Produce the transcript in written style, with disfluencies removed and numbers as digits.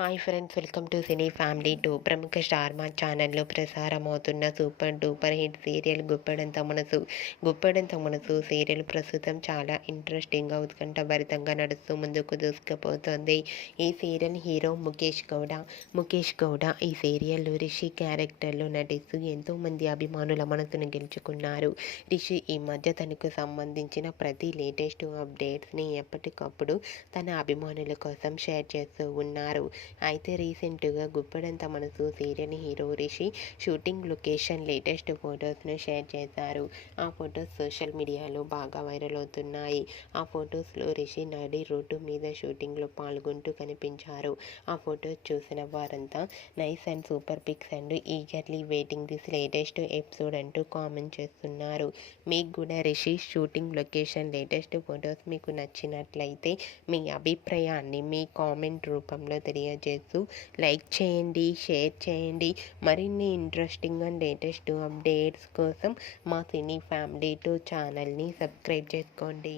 Hi friends, welcome to cine family two. ప్రముఖ star Maa ఛానల్లో ప్రసారమవుతున్న super duper hit serial Guppedantha Manasu serial ప్రస్తుతం చాలా ఇంట్రెస్టింగ్గా ఉత్కంఠభరితంగా నడుస్తూ ముందుకు దూసుకుపోతుంది. ఈ సీరియల్ హీరో ముఖేష్ గౌడ ఈ సీరియల్లో రిషి క్యారెక్టర్లో నటిస్తూ ఎంతోమంది అభిమానుల మనసును గెలుచుకున్నారు. రిషి ఈ మధ్య తనకు సంబంధించిన ప్రతి లేటెస్ట్ అప్డేట్స్ని ఎప్పటికప్పుడు తన అభిమానుల కోసం షేర్ చేస్తూ ఉన్నారు. అయితే రీసెంట్గా Guppedantha Manasu serial hero Rishi shooting location latest ఫొటోస్ను షేర్ చేశారు. ఆ ఫొటోస్ సోషల్ మీడియాలో బాగా వైరల్ అవుతున్నాయి. ఆ ఫొటోస్లో రిషి నడి రోడ్డు మీద షూటింగ్లో పాల్గొంటూ కనిపించారు. ఆ ఫొటోస్ చూసిన వారంతా nice and super pics and eagerly waiting this latest episode అంటూ కామెంట్ చేస్తున్నారు. మీకు కూడా Rishi shooting location latest photos మీకు నచ్చినట్లయితే మీ అభిప్రాయాన్ని మీ కామెంట్ రూపంలో తెలియజేస్తూ లైక్ చేయండి, షేర్ చేయండి. మరిన్ని ఇంట్రెస్టింగ్ అండ్ లేటెస్ట్ అప్డేట్స్ కోసం మా సినీ ఫ్యామిలీ టూ ఛానల్ని సబ్స్క్రైబ్ చేసుకోండి.